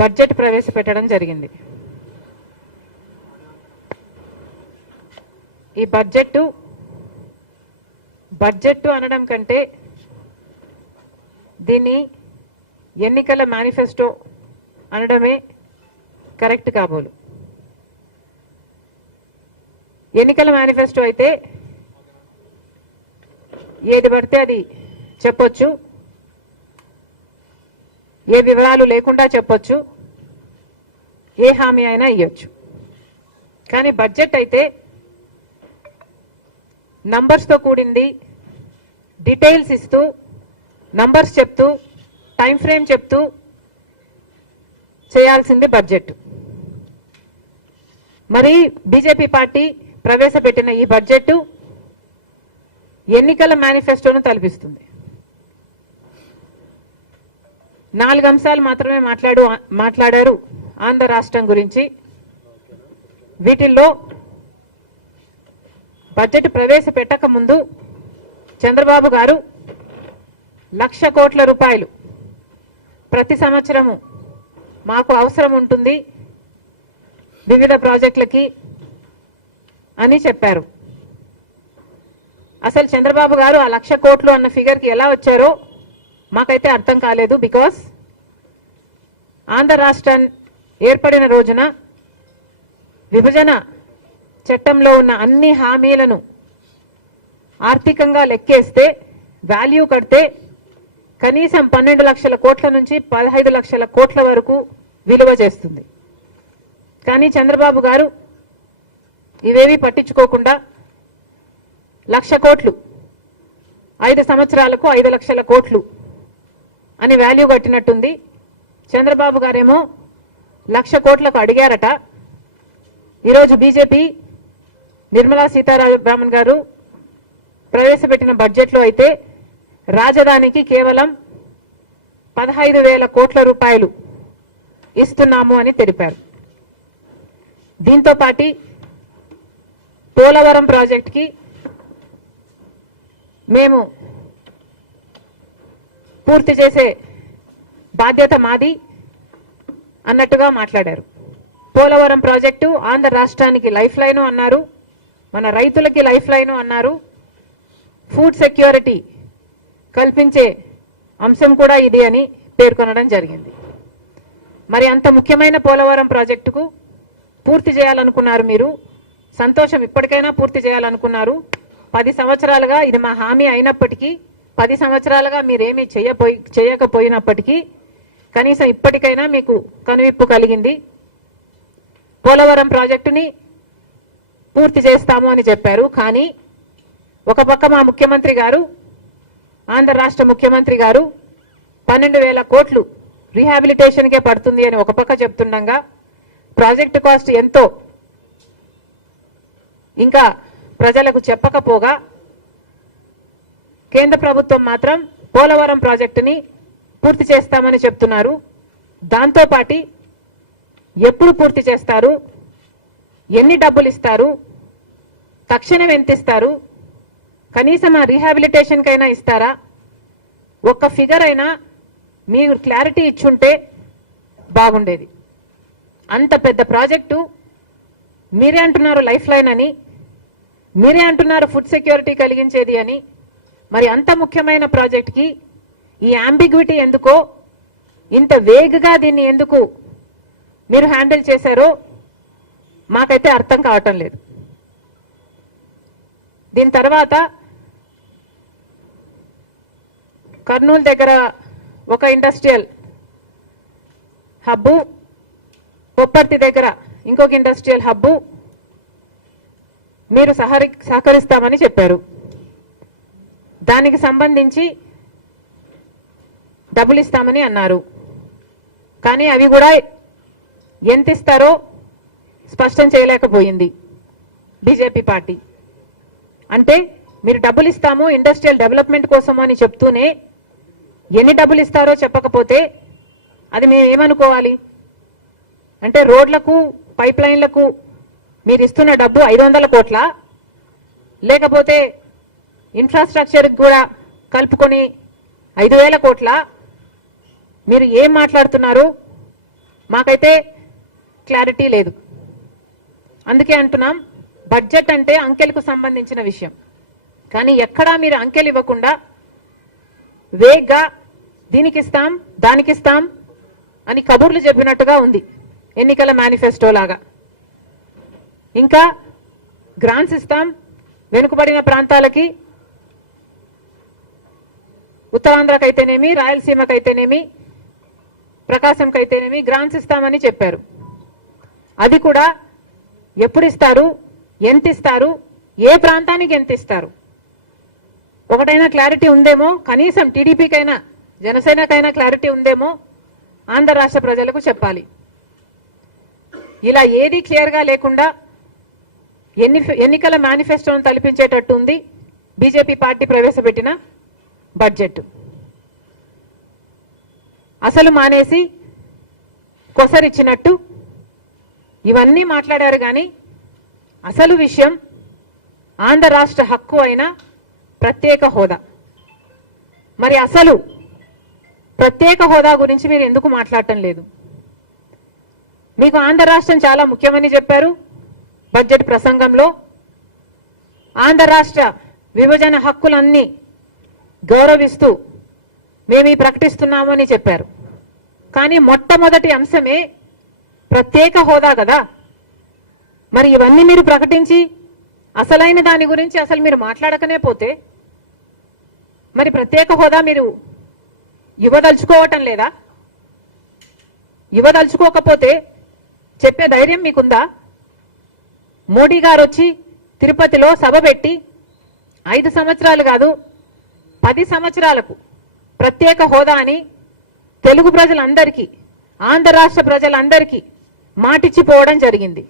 Budget ప్రవేశపెట్టడం జరిగింది. ఈ బడ్జెట్ బడ్జెట్ అనడం కంటే దీన్ని ఎన్నికల మేనిఫెస్టో అనడమే కరెక్ట్ కాబోలు. ఎన్నికల మేనిఫెస్టో అయితే ఏది పడితే అది చెప్పొచ్చు. ఏ వివరాలు లేకుండా చెప్పొచ్చు ఏ హామీ అయినా ఇవ్వచ్చు కానీ బడ్జెట్ అయితే నంబర్స్తో కూడింది డీటెయిల్స్ ఇస్తూ నంబర్స్ చెప్తూ టైం ఫ్రేమ్ చెప్తూ చేయాల్సింది బడ్జెట్. మరి బీజేపీ పార్టీ ప్రవేశపెట్టిన ఈ బడ్జెట్ ఎన్నికల మేనిఫెస్టోను తలపిస్తుంది. నాలుగు అంశాలు మాత్రమే మాట్లాడు మాట్లాడారు ఆంధ్ర రాష్ట్రం గురించి. వీటిల్లో బడ్జెట్ ప్రవేశపెట్టక ముందు చంద్రబాబు గారు లక్ష కోట్ల రూపాయలు ప్రతి సంవత్సరము మాకు అవసరం ఉంటుంది వివిధ ప్రాజెక్టులకి అని చెప్పారు. అసలు చంద్రబాబు గారు ఆ లక్ష కోట్లు అన్న ఫిగర్కి ఎలా వచ్చారో మాకైతే అర్థం కాలేదు బికాస్ ఆంధ్ర రాష్ట్రం ఏర్పడిన రోజున విభజన చట్టంలో ఉన్న అన్ని హామీలను ఆర్థికంగా లెక్కేస్తే వాల్యూ కడితే కనీసం పన్నెండు లక్షల కోట్ల నుంచి పదహైదు లక్షల కోట్ల వరకు విలువ చేస్తుంది. కానీ చంద్రబాబు గారు ఇవేవి పట్టించుకోకుండా లక్ష కోట్లు ఐదు సంవత్సరాలకు ఐదు లక్షల కోట్లు అని వాల్యూ కట్టినట్టుంది. చంద్రబాబు గారేమో లక్ష కోట్లకు అడిగారట. ఈరోజు బీజేపీ నిర్మలా సీతారామన్ గారు ప్రవేశపెట్టిన బడ్జెట్లో అయితే రాజధానికి కేవలం పదహైదు వేల కోట్ల రూపాయలు ఇస్తున్నాము అని తెలిపారు. దీంతో పాటి పోలవరం ప్రాజెక్టుకి మేము పూర్తి చేసే బాధ్యత మాది అన్నట్టుగా మాట్లాడారు. పోలవరం ప్రాజెక్టు ఆంధ్ర రాష్ట్రానికి లైఫ్ లైను అన్నారు. మన రైతులకి లైఫ్ లైను అన్నారు. ఫుడ్ సెక్యూరిటీ కల్పించే అంశం కూడా ఇది అని పేర్కొనడం జరిగింది. మరి అంత ముఖ్యమైన పోలవరం ప్రాజెక్టుకు పూర్తి చేయాలనుకున్నారు మీరు. సంతోషం ఇప్పటికైనా పూర్తి చేయాలనుకున్నారు. పది సంవత్సరాలుగా ఇది మా హామీ అయినప్పటికీ పది సంవత్సరాలుగా మీరేమీ చేయపోయి చేయకపోయినప్పటికీ కనీసం ఇప్పటికైనా మీకు కనువిప్పు కలిగింది. పోలవరం ప్రాజెక్టుని పూర్తి చేస్తాము అని చెప్పారు. కానీ ఒక పక్క మా ముఖ్యమంత్రి గారు ఆంధ్ర రాష్ట్ర ముఖ్యమంత్రి గారు పన్నెండు వేల కోట్లు రీహాబిలిటేషన్కే పడుతుంది అని ఒక పక్క చెప్తుండగా ప్రాజెక్టు కాస్ట్ ఎంతో. ఇంకా ప్రజలకు చెప్పకపోగా కేంద్ర ప్రభుత్వం మాత్రం పోలవరం ప్రాజెక్టుని పూర్తి చేస్తామని చెప్తున్నారు. దాంతోపాటి ఎప్పుడు పూర్తి చేస్తారు? ఎన్ని డబ్బులు ఇస్తారు? తక్షణం ఎంత ఇస్తారు? కనీసం ఆ రీహాబిలిటేషన్కైనా ఇస్తారా? ఒక్క ఫిగర్ అయినా మీరు క్లారిటీ ఇచ్చుంటే బాగుండేది. అంత పెద్ద ప్రాజెక్టు మీరే అంటున్నారు లైఫ్ లైన్ అని మీరే అంటున్నారు ఫుడ్ సెక్యూరిటీ కలిగించేది అని మరి అంత ముఖ్యమైన ప్రాజెక్ట్కి ఈ అంబిగ్విటీ ఎందుకో? ఇంత వేగగా దీన్ని ఎందుకు మీరు హ్యాండిల్ చేశారో మాకైతే అర్థం కావటం లేదు. దీని తర్వాత కర్నూలు దగ్గర ఒక ఇండస్ట్రియల్ హబ్బు పొప్పర్తి దగ్గర ఇంకొక ఇండస్ట్రియల్ హబ్బు మీరు సహరి సహకరిస్తామని చెప్పారు. దానికి సంబంధించి డబ్బులు ఇస్తామని అన్నారు. కానీ అవి కూడా ఎంత ఇస్తారో స్పష్టం చేయలేకపోయింది బీజేపీ పార్టీ. అంటే మీరు డబ్బులు ఇస్తాము ఇండస్ట్రియల్ డెవలప్మెంట్ కోసం అని చెప్తూనే ఎన్ని డబ్బులు ఇస్తారో చెప్పకపోతే అది మేము ఏమనుకోవాలి? అంటే రోడ్లకు పైప్ లైన్లకు మీరు ఇస్తున్న డబ్బు ఐదు వందల కోట్ల? లేకపోతే ఇన్ఫ్రాస్ట్రక్చర్కి కూడా కలుపుకొని ఐదు వేల కోట్ల మీరు ఏం మాట్లాడుతున్నారు? మాకైతే క్లారిటీ లేదు. అందుకే అంటున్నాం బడ్జెట్ అంటే అంకెలకు సంబంధించిన విషయం. కానీ ఎక్కడా మీరు అంకెలు ఇవ్వకుండా వేగ్గా దీనికి ఇస్తాం దానికి ఇస్తాం అని కబుర్లు చెప్పినట్టుగా ఉంది ఎన్నికల మేనిఫెస్టో లాగా. ఇంకా గ్రాంట్స్ ఇస్తాం వెనుకబడిన ప్రాంతాలకి ఉత్తరాంధ్రకైతేనేమి రాయలసీమకైతేనేమి ప్రకాశంకైతేనేమి గ్రాంట్స్ ఇస్తామని చెప్పారు. అది కూడా ఎప్పుడు ఇస్తారు ఎంత ఇస్తారు ఏ ప్రాంతానికి ఎంత ఇస్తారు ఒకటైనా క్లారిటీ ఉందేమో కనీసం టీడీపీకైనా జనసేనకైనా క్లారిటీ ఉందేమో ఆంధ్ర రాష్ట్ర ప్రజలకు చెప్పాలి. ఇలా ఏది క్లియర్గా లేకుండా ఎన్ని ఎన్నికల మేనిఫెస్టోను తలపించేటట్టు ఉంది బీజేపీ పార్టీ ప్రవేశపెట్టిన బడ్జెట్. అసలు మానేసి కొసరిచ్చినట్టు ఇవన్నీ మాట్లాడారు కానీ అసలు విషయం ఆంధ్ర రాష్ట్ర హక్కు అయిన ప్రత్యేక హోదా. మరి అసలు ప్రత్యేక హోదా గురించి మీరు ఎందుకు మాట్లాడటం లేదు? మీకు ఆంధ్ర రాష్ట్రం చాలా ముఖ్యమని చెప్పారు. బడ్జెట్ ప్రసంగంలో ఆంధ్ర రాష్ట్ర విభజన హక్కులన్నీ గౌరవిస్తూ మేము ప్రకటిస్తున్నాము అని చెప్పారు. కానీ మొట్టమొదటి అంశమే ప్రత్యేక హోదా కదా. మరి ఇవన్నీ మీరు ప్రకటించి అసలైన దాని గురించి అసలు మీరు మాట్లాడకనే పోతే మరి ప్రత్యేక హోదా మీరు ఇవ్వదలుచుకోవటం లేదా? ఇవ్వదలుచుకోకపోతే చెప్పే ధైర్యం మీకుందా? మోడీ గారు వచ్చి తిరుపతిలో సభ పెట్టి ఐదు సంవత్సరాలు కాదు పది సంవత్సరాలకు ప్రత్యేక హోదా అని తెలుగు ప్రజలందరికీ ఆంధ్ర రాష్ట్ర ప్రజలందరికీ మాటిచ్చిపోవడం జరిగింది.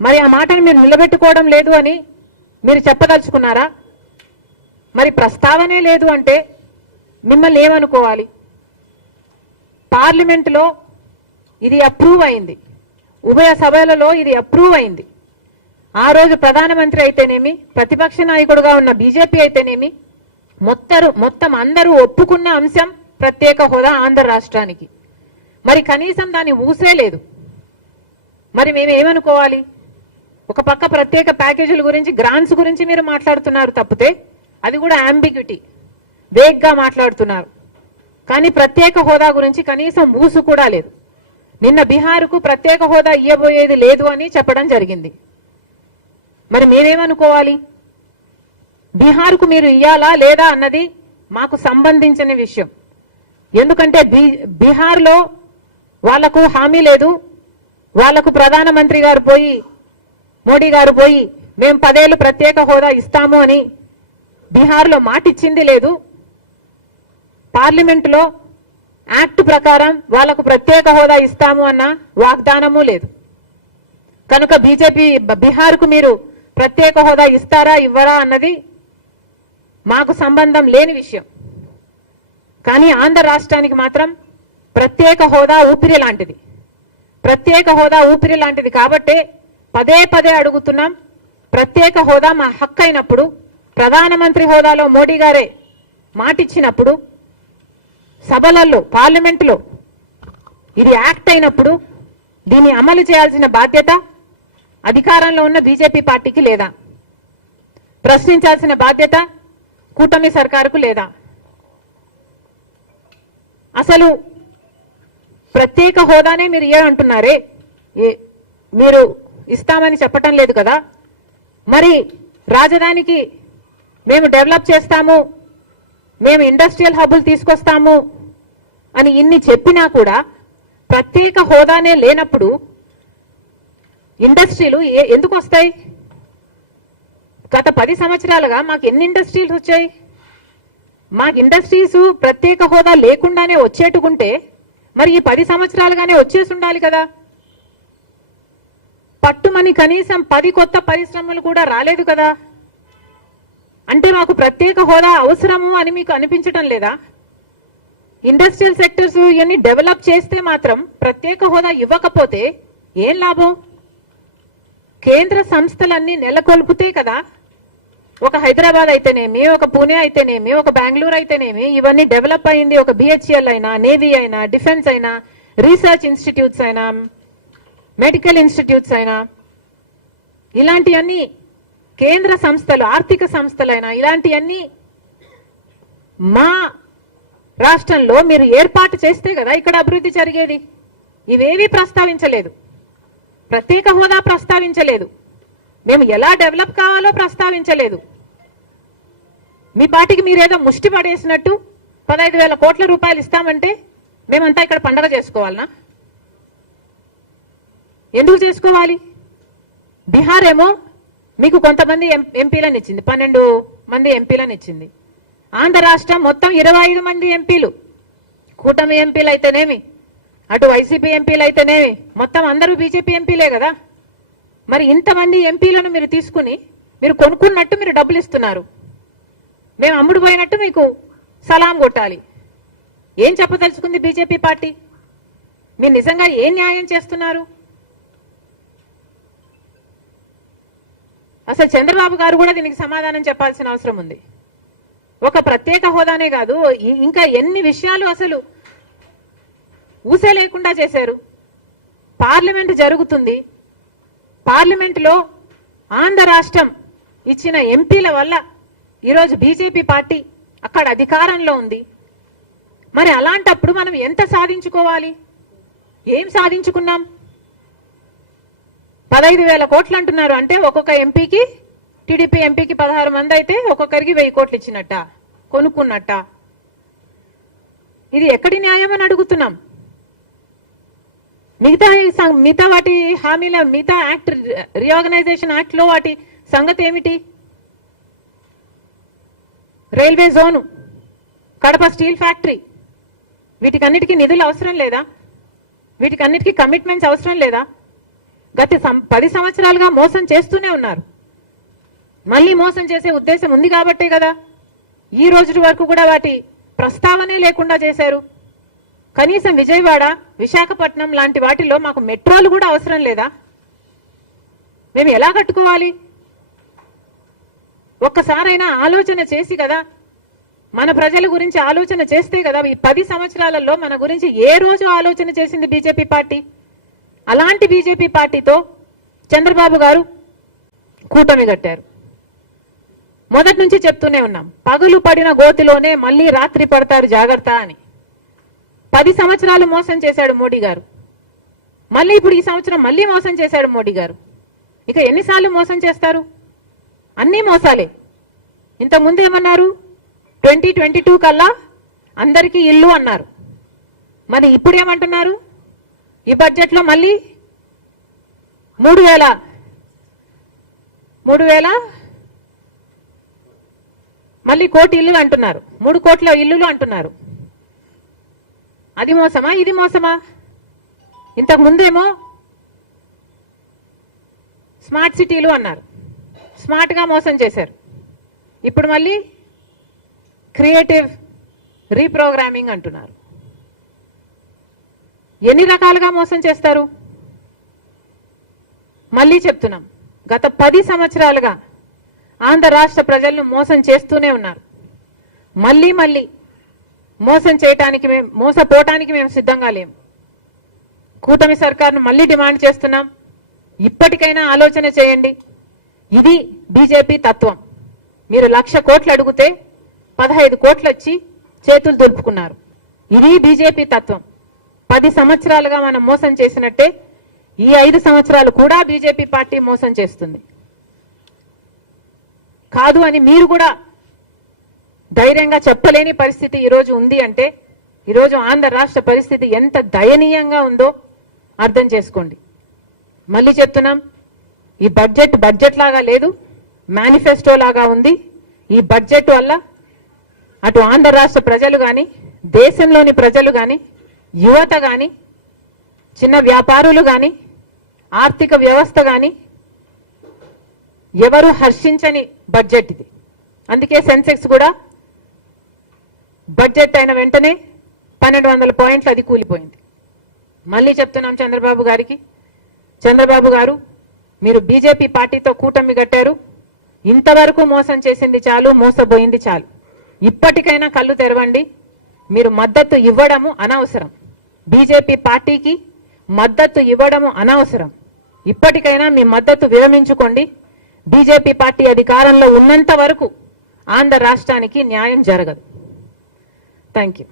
మరి ఆ మాటను మీరు నిలబెట్టుకోవడం లేదు అని మీరు చెప్పదలుచుకున్నారా? మరి ప్రస్తావనే లేదు అంటే మిమ్మల్ని ఏమనుకోవాలి? పార్లమెంటులో ఇది అప్రూవ్ అయింది. ఉభయ సభలలో ఇది అప్రూవ్ అయింది. ఆ రోజు ప్రధానమంత్రి అయితేనేమి ప్రతిపక్ష నాయకుడుగా ఉన్న బీజేపీ అయితేనేమి మొత్తరు మొత్తం అందరూ ఒప్పుకున్న అంశం ప్రత్యేక హోదా ఆంధ్ర రాష్ట్రానికి. మరి కనీసం దాన్ని ఊసే లేదు. మరి మేము ఏమనుకోవాలి ఒక పక్క ప్రత్యేక ప్యాకేజీల గురించి గ్రాంట్స్ గురించి మీరు మాట్లాడుతున్నారు తప్పితే అది కూడా అంబిగ్యూటీ వేగ్గా మాట్లాడుతున్నారు. కానీ ప్రత్యేక హోదా గురించి కనీసం ఊసు కూడా లేదు. నిన్న బీహార్కు ప్రత్యేక హోదా ఇవ్వబోయేది లేదు అని చెప్పడం జరిగింది. మరి మేమేమనుకోవాలి? బీహార్కు మీరు ఇయ్యాలా లేదా అన్నది మాకు సంబంధించిన విషయం. ఎందుకంటే బీ బీహార్లో వాళ్ళకు హామీ లేదు. వాళ్ళకు ప్రధానమంత్రి గారు పోయి మోడీ గారు పోయి మేము పదేళ్ళు ప్రత్యేక హోదా ఇస్తాము అని బీహార్లో మాట ఇచ్చింది లేదు. పార్లమెంటులో యాక్ట్ ప్రకారం వాళ్ళకు ప్రత్యేక హోదా ఇస్తాము అన్న వాగ్దానము లేదు. కనుక బీజేపీ బీహార్కు మీరు ప్రత్యేక హోదా ఇస్తారా ఇవ్వరా అన్నది మాకు సంబంధం లేని విషయం. కానీ ఆంధ్ర రాష్ట్రానికి మాత్రం ప్రత్యేక హోదా ఊపిరి లాంటిది. ప్రత్యేక హోదా ఊపిరి లాంటిది కాబట్టే పదే పదే అడుగుతున్నాం ప్రత్యేక హోదా మా హక్కు అయినప్పుడు ప్రధానమంత్రి హోదాలో మోడీ గారే మాటిచ్చినప్పుడు సభలలో పార్లమెంటులో ఇది యాక్ట్ అయినప్పుడు దీన్ని అమలు చేయాల్సిన బాధ్యత అధికారంలో ఉన్న బీజేపీ పార్టీకి లేదా? ప్రశ్నించాల్సిన బాధ్యత కూటమి సర్కారుకు లేదా? అసలు ప్రత్యేక హోదానే మీరు ఏ అంటున్నారే? ఏ- మీరు ఇస్తామని చెప్పటం లేదు కదా? మరి రాజధానికి మేము డెవలప్ చేస్తాము మేము ఇండస్ట్రియల్ హబ్బులు తీసుకొస్తాము అని ఇన్ని చెప్పినా కూడా ప్రత్యేక హోదానే లేనప్పుడు ఇండస్ట్రీలు ఏ- ఎందుకు వస్తాయి? గత పది సంవత్సరాలుగా మాకు ఎన్ని ఇండస్ట్రీలు వచ్చాయి? మాకు ఇండస్ట్రీస్ ప్రత్యేక హోదా లేకుండానే వచ్చేటుకుంటే మరి ఈ పది సంవత్సరాలుగానే వచ్చేసి ఉండాలి కదా. పట్టుమని కనీసం పది కొత్త పరిశ్రమలు కూడా రాలేదు కదా. అంటే మాకు ప్రత్యేక హోదా అవసరము అని మీకు అనిపించటం లేదా? ఇండస్ట్రియల్ సెక్టర్స్ ఇవన్నీ డెవలప్ చేస్తే మాత్రం ప్రత్యేక హోదా ఇవ్వకపోతే ఏం లాభం? కేంద్ర సంస్థలన్నీ నెలకొల్పితే కదా ఒక హైదరాబాద్ అయితేనేమి ఒక పూణే అయితేనేమి ఒక బెంగళూరు అయితేనేమి ఇవన్నీ డెవలప్ అయింది ఒక బిహెచ్ఎల్ అయినా నేవీ అయినా డిఫెన్స్ అయినా రీసెర్చ్ ఇన్స్టిట్యూట్స్ అయినా మెడికల్ ఇన్స్టిట్యూట్స్ అయినా ఇలాంటివన్నీ కేంద్ర సంస్థలు ఆర్థిక సంస్థలైనా ఇలాంటివన్నీ మా రాష్ట్రంలో మీరు ఏర్పాటు చేస్తే కదా ఇక్కడ అభివృద్ధి జరిగేది. ఇవేవీ ప్రస్తావించలేదు. ప్రత్యేక హోదా ప్రస్తావించలేదు. మేము ఎలా డెవలప్ కావాలో ప్రస్తావించలేదు. మీ పార్టీకి మీరేదో ముష్టి పడేసినట్టు పదహైదు వేల కోట్ల రూపాయలు ఇస్తామంటే మేమంతా ఇక్కడ పండగ చేసుకోవాలనా? ఎందుకు చేసుకోవాలి? బీహార్ ఏమో మీకు కొంతమంది ఎం- ఎంపీలను ఇచ్చింది. పన్నెండు మంది ఎంపీలను ఇచ్చింది. ఆంధ్ర రాష్ట్రం మొత్తం ఇరవై ఐదు మంది ఎంపీలు. కూటమి ఎంపీలు అయితేనేమి అటు వైసీపీ ఎంపీలు అయితేనేమి మొత్తం అందరూ బీజేపీ ఎంపీలే కదా? మరి ఇంతమంది ఎంపీలను మీరు తీసుకుని మీరు కొనుక్కున్నట్టు మీరు డబ్బులు ఇస్తున్నారు మేము అమ్ముడు పోయినట్టు మీకు సలాం కొట్టాలి. ఏం చెప్పదలుచుకుంది బీజేపీ పార్టీ? మీరు నిజంగా ఏం న్యాయం చేస్తున్నారు? అసలు చంద్రబాబు గారు కూడా దీనికి సమాధానం చెప్పాల్సిన అవసరం ఉంది. ఒక ప్రత్యేక హోదానే కాదు ఇంకా ఎన్ని విషయాలు అసలు ఊసే లేకుండా చేశారు. పార్లమెంట్ జరుగుతుంది. పార్లమెంటులో ఆంధ్ర రాష్ట్రం ఇచ్చిన ఎంపీల వల్ల ఈరోజు బీజేపీ పార్టీ అక్కడ అధికారంలో ఉంది. మరి అలాంటప్పుడు మనం ఎంత సాధించుకోవాలి? ఏం సాధించుకున్నాం? పదహైదు వేల కోట్లు అంటున్నారు. అంటే ఒక్కొక్క ఎంపీకి టీడీపీ ఎంపీకి పదహారు మంది అయితే ఒక్కొక్కరికి వెయ్యి కోట్లు ఇచ్చినట్ట కొనుక్కున్నట్ట. ఇది ఎక్కడి న్యాయం అని అడుగుతున్నాం. మిగతా మిగతా వాటి హామీల మిగతా యాక్ట్ రీఆర్గనైజేషన్ యాక్ట్లో వాటి సంగతి ఏమిటి? Railway zone Kadapa steel factory. వీటికన్నిటికీ నిధులు అవసరం లేదా? వీటికన్నిటికీ కమిట్మెంట్స్ అవసరం లేదా? గత పది సంవత్సరాలుగా మోసం చేస్తూనే ఉన్నారు. మళ్ళీ మోసం చేసే ఉద్దేశం ఉంది కాబట్టే కదా. ఈ రోజు వరకు కూడా వాటి ప్రస్తావనే లేకుండా చేశారు. కనీసం విజయవాడ విశాఖపట్నం లాంటి వాటిలో మాకు మెట్రోలు కూడా అవసరం లేదా? మేము ఎలా కట్టుకోవాలి? ఒక్కసారైనా ఆలోచన చేసి కదా మన ప్రజల గురించి ఆలోచన చేస్తే కదా ఈ పది సంవత్సరాలలో మన గురించి ఏ రోజు ఆలోచన చేసింది బీజేపీ పార్టీ? అలాంటి బీజేపీ పార్టీతో చంద్రబాబు గారు కూటమి కట్టారు. మొదటి నుంచి చెప్తూనే ఉన్నాం పగులు పడిన గోతిలోనే మళ్ళీ రాత్రి పడతారు జాగ్రత్త అని. పది సంవత్సరాలు మోసం చేశాడు మోడీ గారు. మళ్ళీ ఇప్పుడు ఈ సంవత్సరం మళ్ళీ మోసం చేశాడు మోడీ గారు. ఇక ఎన్నిసార్లు మోసం చేస్తారు? అన్నీ మోసాలే. ఇంతకుముందు ఏమన్నారు ట్వంటీ ట్వంటీ టూ కల్లా అందరికీ ఇల్లు అన్నారు. మరి ఇప్పుడు ఏమంటున్నారు ఈ బడ్జెట్లో మళ్ళీ మూడు వేల మూడు వేల మళ్ళీ కోటి ఇల్లులు అంటున్నారు. మూడు కోట్ల ఇల్లులు అంటున్నారు. అది మోసమా ఇది మోసమా? ఇంతకు ముందేమో స్మార్ట్ సిటీలు అన్నారు. స్మార్ట్గా మోసం చేశారు. ఇప్పుడు మళ్ళీ క్రియేటివ్ రీప్రోగ్రామింగ్ అంటున్నారు. ఎన్ని రకాలుగా మోసం చేస్తారు? మళ్ళీ చెప్తున్నాం. గత పది సంవత్సరాలుగా ఆంధ్ర రాష్ట్ర ప్రజలను మోసం చేస్తూనే ఉన్నారు. మళ్ళీ మళ్ళీ మోసం చేయటానికి మేము మోసపోవటానికి మేము సిద్ధంగా లేము కూటమి సర్కార్ను మళ్ళీ డిమాండ్ చేస్తున్నాం. ఇప్పటికైనా ఆలోచన చేయండి. ఇది బీజేపీ తత్వం. మీరు లక్ష కోట్లు అడిగితే పదహైదు కోట్లు వచ్చి చేతులు దులుపుకున్నారు. ఇది బీజేపీ తత్వం. పది సంవత్సరాలుగా మనం మోసం చేసినట్టే ఈ ఐదు సంవత్సరాలు కూడా బీజేపీ పార్టీ మోసం చేస్తుంది. కాదు అని మీరు కూడా ధైర్యంగా చెప్పలేని పరిస్థితి ఈరోజు ఉంది అంటే ఈరోజు ఆంధ్ర రాష్ట్ర పరిస్థితి ఎంత దయనీయంగా ఉందో అర్థం చేసుకోండి. మళ్ళీ చెప్తున్నాం ఈ బడ్జెట్ బడ్జెట్ లాగా లేదు మేనిఫెస్టో లాగా ఉంది. ఈ బడ్జెట్ వల్ల అటు ఆంధ్ర రాష్ట్ర ప్రజలు కానీ దేశంలోని ప్రజలు కానీ యువత కానీ చిన్న వ్యాపారులు కానీ ఆర్థిక వ్యవస్థ కానీ ఎవరు హర్షించని బడ్జెట్ ఇది. అందుకే సెన్సెక్స్ కూడా బడ్జెట్ అయిన వెంటనే పన్నెండు వందల పాయింట్లు అది కూలిపోయింది. మళ్ళీ చెప్తున్నాం చంద్రబాబు గారికి. చంద్రబాబు గారు మీరు బీజేపీ పార్టీతో కూటమి కట్టారు. ఇంతవరకు మోసం చేసింది చాలు మోసపోయింది చాలు. ఇప్పటికైనా కళ్ళు తెరవండి. మీరు మద్దతు ఇవ్వడము అనవసరం. బీజేపీ పార్టీకి మద్దతు ఇవ్వడము అనవసరం. ఇప్పటికైనా మీ మద్దతు విరమించుకోండి. బీజేపీ పార్టీ అధికారంలో ఉన్నంత వరకు ఆంధ్ర రాష్ట్రానికి న్యాయం జరగదు. Thank you